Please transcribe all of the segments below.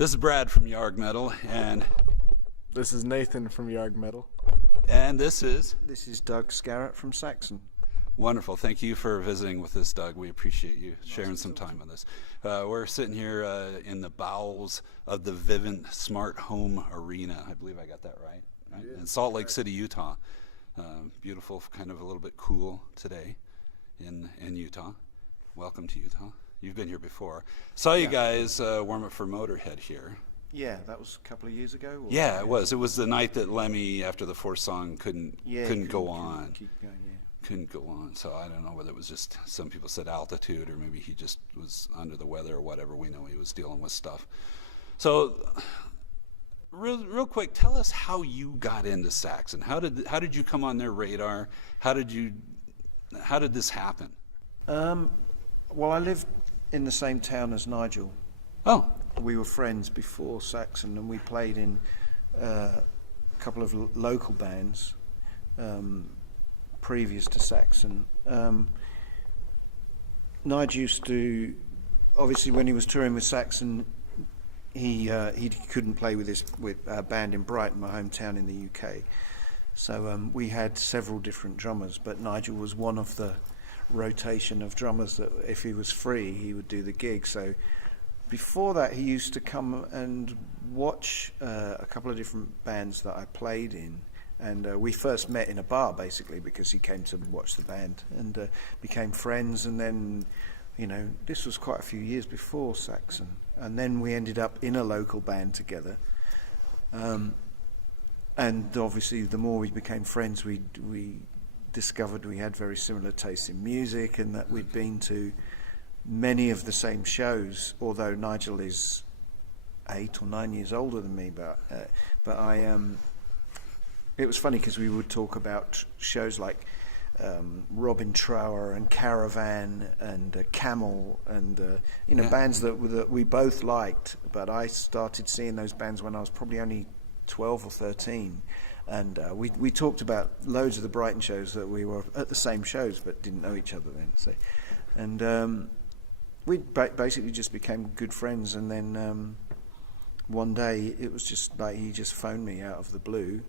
This is Brad from Yargmetal, and This is Nathan from Yargmetal. this is This is Doug Scarratt from Saxon. wonderful. Thank you for visiting with us, Doug. We appreciate you sharing some time with us. We're sitting here in the bowels of the Vivint Smart Home Arena. I believe I got that right. In Salt Lake City, Utah. Beautiful, kind of a little bit cool today in Utah. Welcome to Utah. You've been here before. Saw you guys warm up for Motorhead here. Yeah, that was a couple of years ago. Yeah, it was. It was the night that Lemmy, after the fourth song, couldn't go on. Keep going, yeah. Couldn't go on. So I don't know whether it was just, some people said altitude, or maybe he just was under the weather or whatever. We know he was dealing with stuff. So real quick, tell us how you got into Saxon. How did you come on their radar? How did this happen? Well, I lived in the same town as Nigel. Oh. We were friends before Saxon, and we played in a couple of local bands previous to Saxon. Nigel used to, obviously, when he was touring with Saxon, he couldn't play with a band in Brighton, my hometown in the UK. So we had several different drummers, but Nigel was one of the rotation of drummers that if he was free, he would do the gig. So before that, he used to come and watch a couple of different bands that I played in. And we first met in a bar, basically, because he came to watch the band and became friends. And then, this was quite a few years before Saxon. And then we ended up in a local band together. And obviously, the more we became friends, we discovered we had very similar tastes in music, and that we'd been to many of the same shows, although Nigel is 8 or 9 years older than me, but it was funny because we would talk about shows like Robin Trower and Caravan and Camel and bands that we both liked, but I started seeing those bands when I was probably only 12 or 13. And we talked about loads of the Brighton shows that we were at the same shows but didn't know each other then. So, and we basically just became good friends. And then one day it was just like he just phoned me out of the blue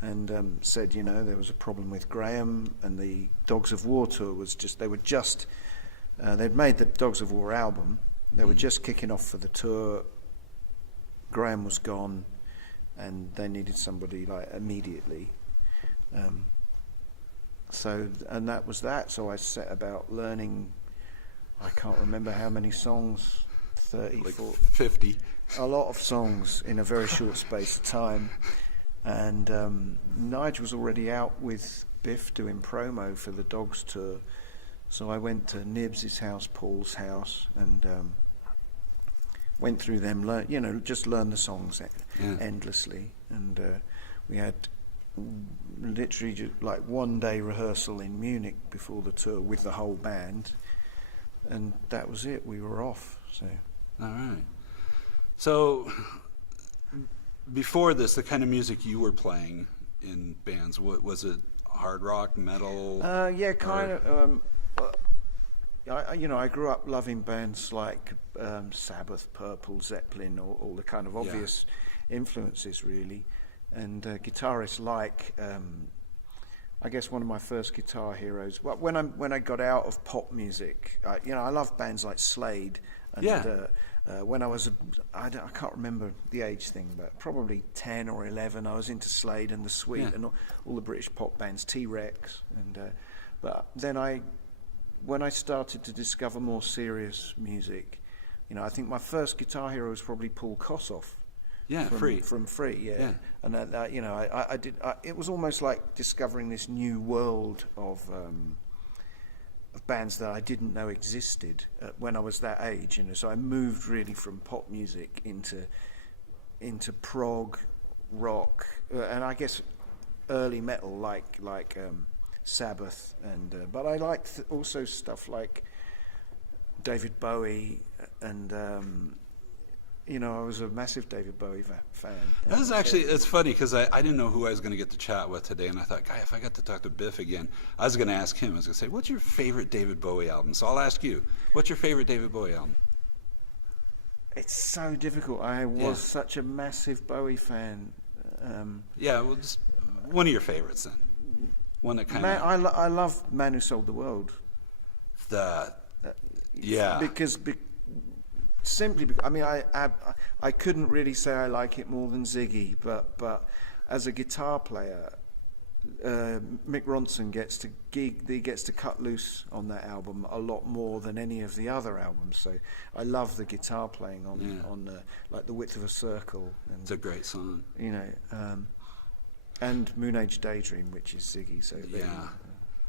and said, there was a problem with Graham, and the Dogs of War tour was they'd made the Dogs of War album. They were just kicking off for the tour. Graham was gone, and they needed somebody like immediately. And that was that. So I set about learning, I can't remember how many songs, 30, like 40, 50. a lot of songs in a very short space of time. And Nigel was already out with Biff doing promo for the Dogs tour. So I went to Nibs' house, Paul's house, and went through them, just learn the songs endlessly. And we had literally just like one day rehearsal in Munich before the tour with the whole band, and that was it. We were off. So. All right. So before this, the kind of music you were playing in bands, what was it? Hard rock, metal? Yeah, kind of. I grew up loving bands like Sabbath, Purple, Zeppelin, all the kind of obvious influences, really. And guitarists like, I guess one of my first guitar heroes. Well, when I got out of pop music, I love bands like Slade. And when I was, I can't remember the age thing, but probably 10 or 11, I was into Slade and The Sweet and all the British pop bands, T-Rex. And but then when I started to discover more serious music, I think my first guitar hero was probably Paul Kossoff. Yeah, from Free, yeah. And I did. It was almost like discovering this new world of bands that I didn't know existed when I was that age. So I moved really from pop music into prog rock, and I guess early metal like Sabbath, but I liked also stuff like David Bowie, and I was a massive David Bowie fan. That was actually, it's funny because I didn't know who I was going to get to chat with today, and I thought, if I got to talk to Biff again, I was going to ask him. I was going to say, what's your favorite David Bowie album? So I'll ask you, what's your favorite David Bowie album? it's so difficult. I was such a massive Bowie fan. Yeah, well, just one of your favorites then. One that kind of... I love Man Who Sold the World. Simply because I mean I couldn't really say I like it more than Ziggy, but as a guitar player, Mick Ronson gets to cut loose on that album a lot more than any of the other albums. So I love the guitar playing on like The Width of a Circle. And, it's a great song. You know, and Moon Age Daydream, which is Ziggy. So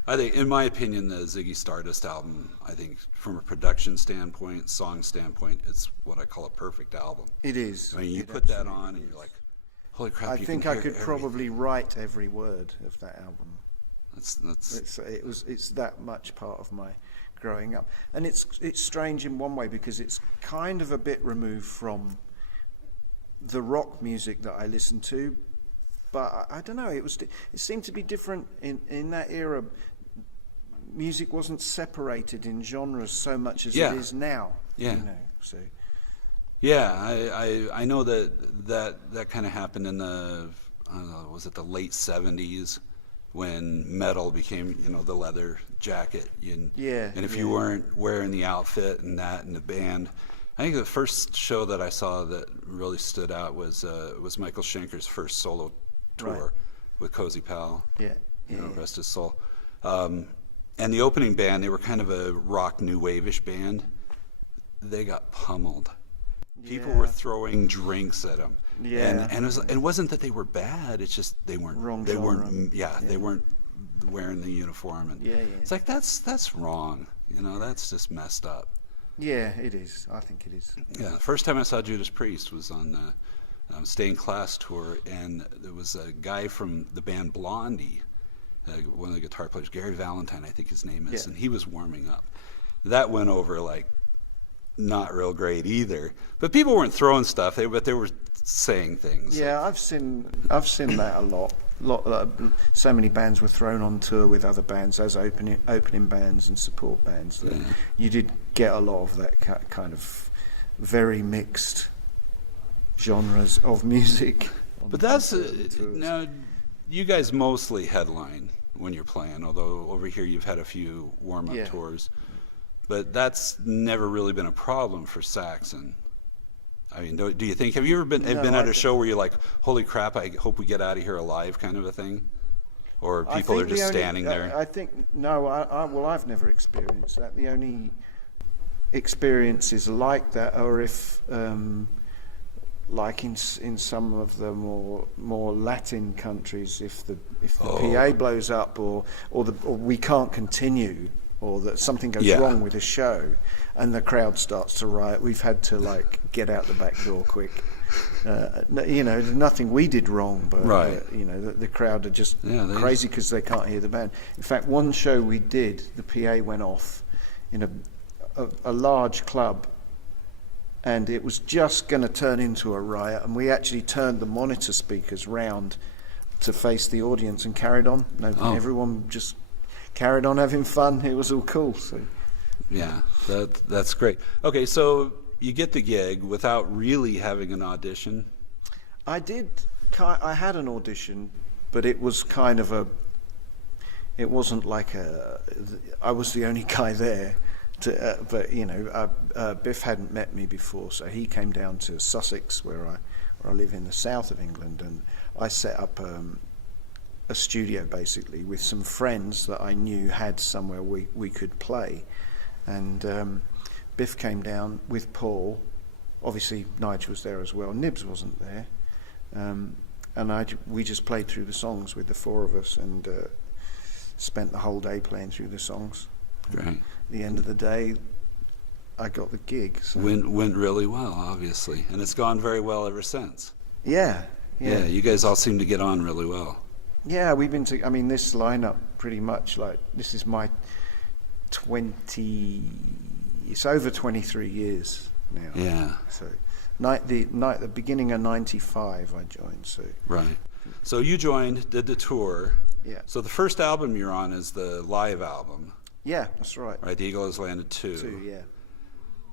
I think, in my opinion, the Ziggy Stardust album, I think from a production standpoint, song standpoint, it's what I call a perfect album. It is. I mean, you put that on and you're like, holy crap, I think I could probably write every word of that album. It's that much part of my growing up. And it's strange in one way because it's kind of a bit removed from the rock music that I listen to, but I don't know, it seemed to be different in that era. Music wasn't separated in genres so much as it is now. Yeah. You know, so. Yeah, I know that kind of happened in the, I don't know, was it the late 70s when metal became, you know, the leather jacket. And if you weren't wearing the outfit and that in the band, I think the first show that I saw that really stood out was Michael Schenker's first solo tour with Cozy Powell. Rest his soul. And the opening band, they were kind of a rock new wave-ish band. They got pummeled. People were throwing drinks at them. And it wasn't that they were bad. It's just they weren't. They weren't wearing the uniform. And it's like that's wrong. You know, that's just messed up. Yeah, it is. I think it is. Yeah, the first time I saw Judas Priest was on the Stay in Class tour, and there was a guy from the band Blondie, one of the guitar players, Gary Valentine, I think his name is, and he was warming up. That went over like not real great either. But people weren't throwing stuff, but they were saying things. Yeah, I've seen that a lot. So many bands were thrown on tour with other bands as opening bands and support bands. You did get a lot of that kind of very mixed genres of music. But that's now you guys mostly headline when you're playing, although over here you've had a few warm-up tours. But that's never really been a problem for Saxon. I mean, do you think, have you ever been at a show where you're like, holy crap, I hope we get out of here alive kind of a thing? Or people are just standing there? I think, no, I've never experienced that. The only experiences like that are if, like in some of the more Latin countries, if the PA blows up or we can't continue, or that something goes wrong with a show and the crowd starts to riot, we've had to like get out the back door quick. You know, nothing we did wrong, but you know, the crowd are just crazy because they can't hear the band. In fact, one show we did, the PA went off in a large club, and it was just going to turn into a riot, and we actually turned the monitor speakers round to face the audience and carried on. Everyone just carried on having fun. It was all cool. So. Yeah, that's great. Okay, so you get the gig without really having an audition? I did. I had an audition, but it was kind of it wasn't like I was the only guy there. But you know, Biff hadn't met me before, so he came down to Sussex, where I live in the south of England, and I set up a studio basically with some friends that I knew had somewhere we could play, and Biff came down with Paul. Obviously Nigel was there as well. Nibs wasn't there, and we just played through the songs with the four of us, and spent the whole day playing through the songs. Right. At the end of the day, I got the gig. So. Went really well, obviously, and it's gone very well ever since. Yeah. You guys all seem to get on really well. Yeah, we've been I mean, this lineup pretty much, like, this is my it's over 23 years now. Yeah. So, the beginning of 95 I joined, so. Right. So you joined, did the tour. Yeah. So the first album you're on is the live album. Yeah, that's right. Right, The Eagle Has Landed 2. 2, yeah.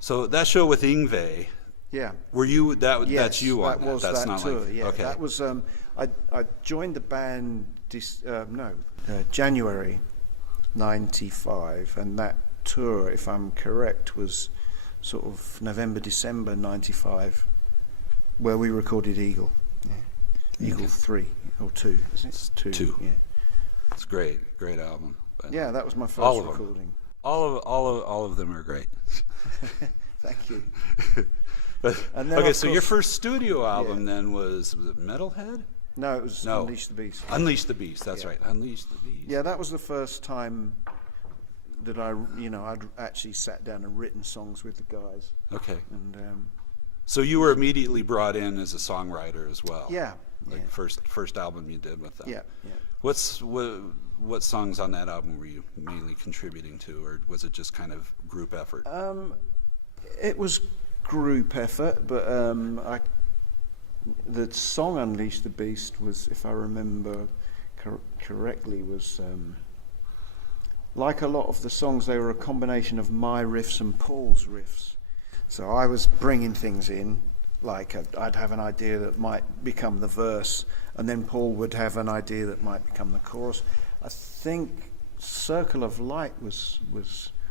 So that show with Yngwie, Yeah. Were you that? Yes, That's you on that was That's that not tour. like Yeah, okay. that was. I joined the band January '95, and that tour, if I'm correct, was sort of November, December '95, where we recorded Eagle. Yeah. Eagle 3 or 2, is it? It's 2. 2. Yeah. It's great album. But Yeah, that was my first all of them. recording. All of them are great. Thank you. But, And then, okay, of so your course- first studio album then was it Metalhead? No, it was No. Unleash the Beast. Unleash the Beast. That's Yeah. right. Unleash the Beast. Yeah, that was the first time that I'd actually sat down and written songs with the guys. Okay. And So you were immediately brought in as a songwriter as well. yeah, Like yeah, first album you did with them. yeah, yeah. What songs on that album were you mainly contributing to, or was it just kind of group effort? It was group effort, but the song "Unleash the Beast" was, if I remember correctly, was like a lot of the songs. They were a combination of my riffs and Paul's riffs. So I was bringing things in, like I'd have an idea that might become the verse, and then Paul would have an idea that might become the chorus. I think "Circle of Light" was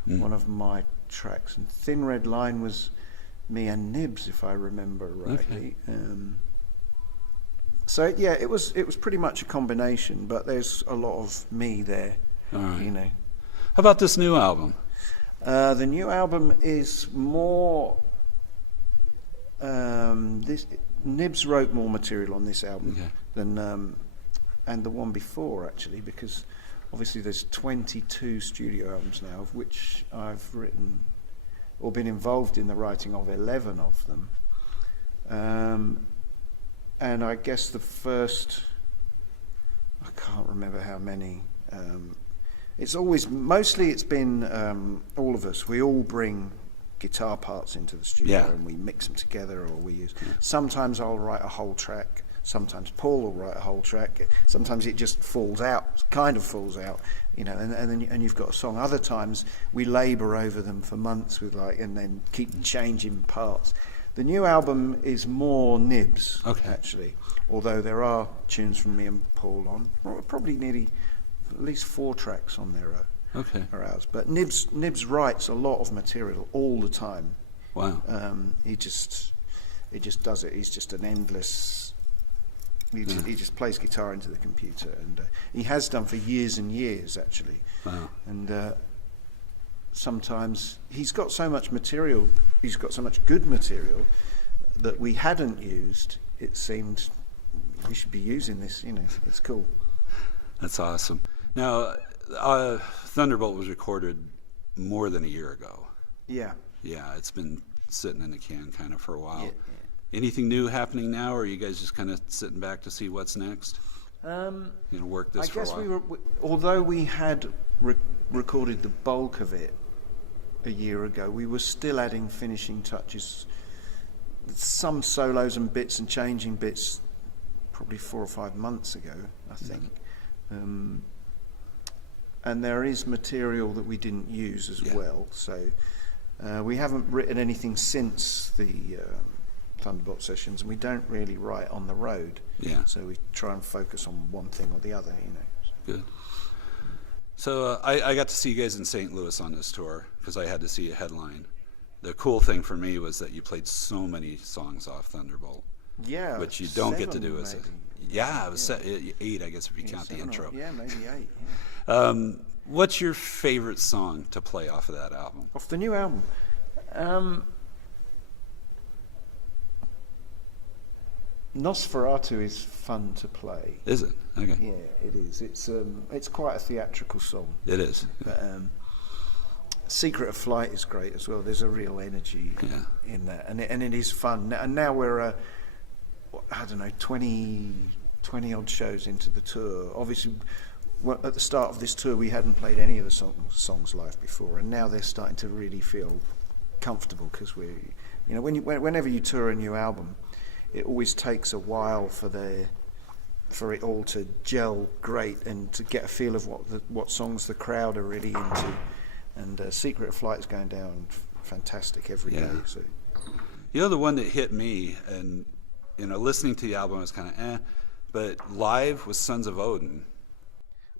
one of my tracks, and "Thin Red Line" was me and Nibs, if I remember rightly. Okay. So yeah, it was pretty much a combination, but there's a lot of me there. All right. You know. How about this new album? The new album is more. Nibs wrote more material on this album than and the one before, actually, because obviously there's 22 studio albums now, of which I've written or been involved in the writing of 11 of them. And I guess the first, I can't remember how many. It's been all of us. We all bring guitar parts into the studio and we mix them together, or we use. Sometimes I'll write a whole track. Sometimes Paul will write a whole track. Sometimes it just falls out, kind of falls out, you know, and then you've got a song. Other times we labour over them for months and then keep changing parts. The new album is more Nibs, actually, although there are tunes from me and Paul on. Probably nearly at least 4 tracks on there are ours. But Nibs writes a lot of material all the time. Wow. He just does it. He's just an endless. He just plays guitar into the computer, and he has done for years and years, actually. Wow. And sometimes he's got so much material. He's got so much good material that we hadn't used. It seemed we should be using this. You know, it's cool. That's awesome. Now, Thunderbolt was recorded more than a year ago. Yeah. Yeah, it's been sitting in the can kind of for a while. Yeah. Anything new happening now, or are you guys just kind of sitting back to see what's next? Work this for a while? I guess although we had recorded the bulk of it a year ago, we were still adding finishing touches, some solos and bits and changing bits, probably 4 or 5 months ago, I think. And there is material that we didn't use as well, so we haven't written anything since the Thunderbolt sessions, and we don't really write on the road. Yeah. So we try and focus on one thing or the other, you know. Good. So I got to see you guys in St. Louis on this tour because I had to see a headline. The cool thing for me was that you played so many songs off Thunderbolt. Yeah. Which you don't get to do as maybe. it was 8, I guess, if you count the 7 intro. Or, maybe 8. Yeah. What's your favorite song to play off of that album? Off the new album. Nosferatu is fun to play. Is it? Okay. Yeah, it is. It's quite a theatrical song. It is. But Secret of Flight is great as well. There's a real energy in that, and it is fun. And now we're, 20 odd shows into the tour. Obviously, at the start of this tour, we hadn't played any of the songs live before, and now they're starting to really feel comfortable because whenever you tour a new album, it always takes a while for it all to gel great and to get a feel of what songs the crowd are really into. And Secret of Flight is going down fantastic every day. So. You know, the one that hit me, and listening to the album was kind of but live was Sons of Odin.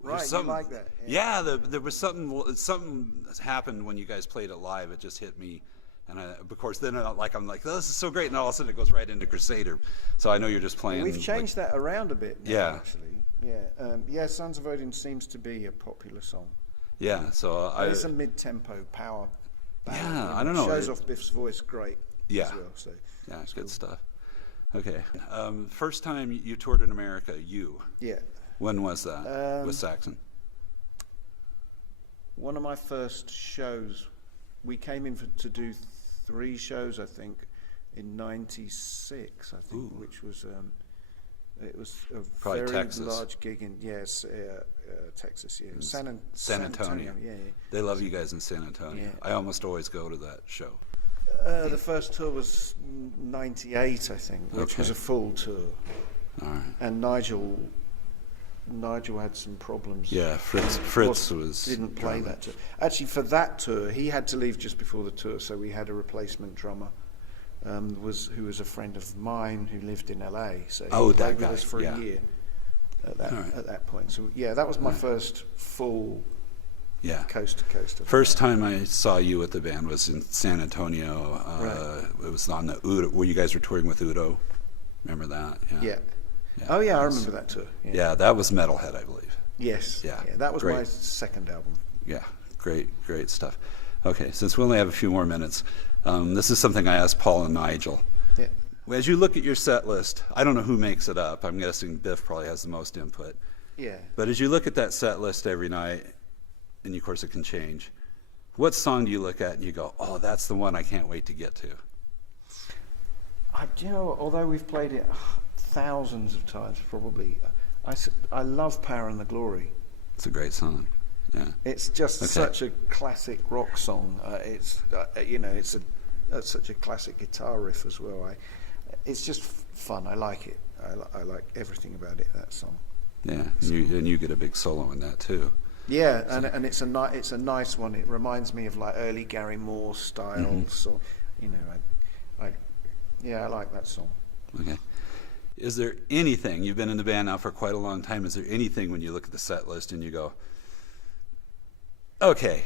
Right, you like that? Yeah, there was something happened when you guys played it live. It just hit me, and of course then I'm like, oh, this is so great, and all of a sudden it goes right into Crusader. So I know you're just playing. We've changed that around a bit now, actually. Yeah, Sons of Odin seems to be a popular song. Yeah, so it's a mid-tempo power ballad. Yeah, I don't know. Shows off Biff's voice great. Yeah, as well, so yeah, it's good stuff. Okay, first time you toured in America, Yeah. When was that with Saxon? One of my first shows, we came in to do 3 shows, I think, in '96, I think, Ooh. which was it was a Probably very Texas. large gig in Texas, yeah, San Antonio. Yeah. They love you guys in San Antonio. Yeah. I almost always go to that show. The first tour was '98, I think, which was a full tour, All right. and Nigel had some problems. Yeah, Fritz didn't play that tour. Actually, for that tour, he had to leave just before the tour, so we had a replacement drummer, who was a friend of mine who lived in LA. So he played with us for a year at that point. So yeah, that was my first full coast to coast. First time I saw you with the band was in San Antonio. It was on the Udo, where you guys were touring with Udo. Remember that? Yeah. Oh yeah, I remember that tour. Yeah, that was Metalhead, I believe. Yes. Yeah, that was my second album. Yeah, great stuff. Okay, since we only have a few more minutes, this is something I asked Paul and Nigel. Yeah. As you look at your set list, I don't know who makes it up. I'm guessing Biff probably has the most input. Yeah. But as you look at that set list every night, and of course it can change, what song do you look at and you go, oh, that's the one I can't wait to get to? Although we've played it thousands of times, probably, I love Power and the Glory. It's a great song. Yeah. It's just such a classic rock song. It's such a classic guitar riff as well. It's just fun. I like it. I like everything about it. That song. Yeah, and you get a big solo in that too. Yeah, and it's a nice one. It reminds me of like early Gary Moore style. Mm-hmm. So, I like that song. Okay. Is there anything, you've been in the band now for quite a long time, is there anything when you look at the set list and you go, okay,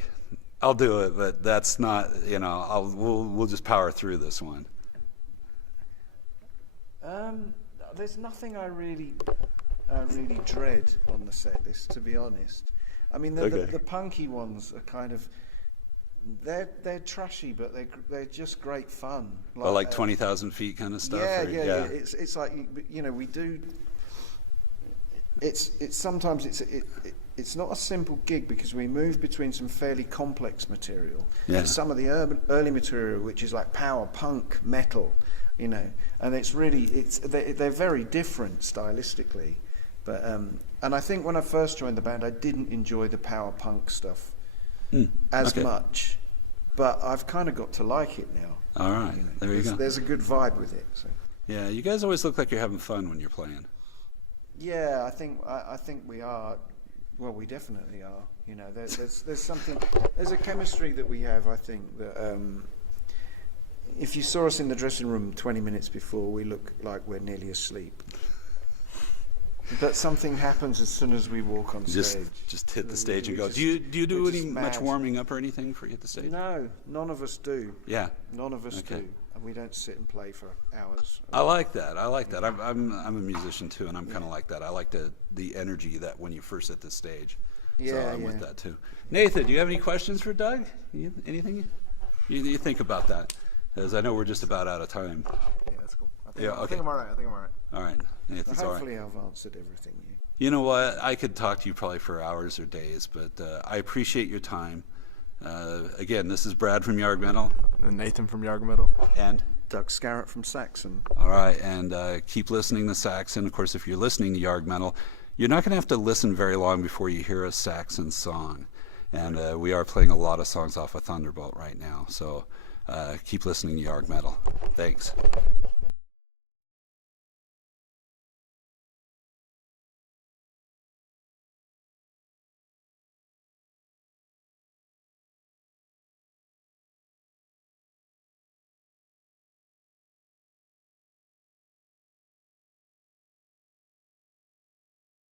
I'll do it, but that's not, we'll just power through this one? There's nothing I really dread on the set list, to be honest. I mean, the punky ones are kind of, they're trashy, but they're just great fun. Like 20,000 feet kind of stuff. Yeah. It's like we do. It's sometimes it's not a simple gig because we move between some fairly complex material. Yeah. And some of the early material, which is like power punk metal, and it's really they're very different stylistically. But and I think when I first joined the band, I didn't enjoy the power punk stuff as much, but I've kind of got to like it now. All right, there you go. There's a good vibe with it. So. Yeah, you guys always look like you're having fun when you're playing. Yeah, I think we are. Well, we definitely are. There's something. There's a chemistry that we have. I think that if you saw us in the dressing room 20 minutes before, we look like we're nearly asleep. But something happens as soon as we walk on stage. Just hit the stage and go. Do you do any much warming up or anything for you at the stage? No, none of us do. Yeah, none of us do, and we don't sit and play for hours. I like that. I'm a musician too, and I'm kind of like that. I like the energy that when you first hit the stage. Yeah, so I'm with that too. Nathan, do you have any questions for Doug? Anything you think about that? Because I know we're just about out of time. Yeah, that's cool. I think I'm all right. All right. Nathan's all right. Hopefully I've answered everything. You know what? I could talk to you probably for hours or days, but I appreciate your time. Again, this is Brad from Yargmetal. And Nathan from Yargmetal. And? Doug Scarratt from Saxon. All right, and keep listening to Saxon. Of course, if you're listening to Yargmetal, you're not going to have to listen very long before you hear a Saxon song. And we are playing a lot of songs off of Thunderbolt right now, so keep listening to Yargmetal. Thanks.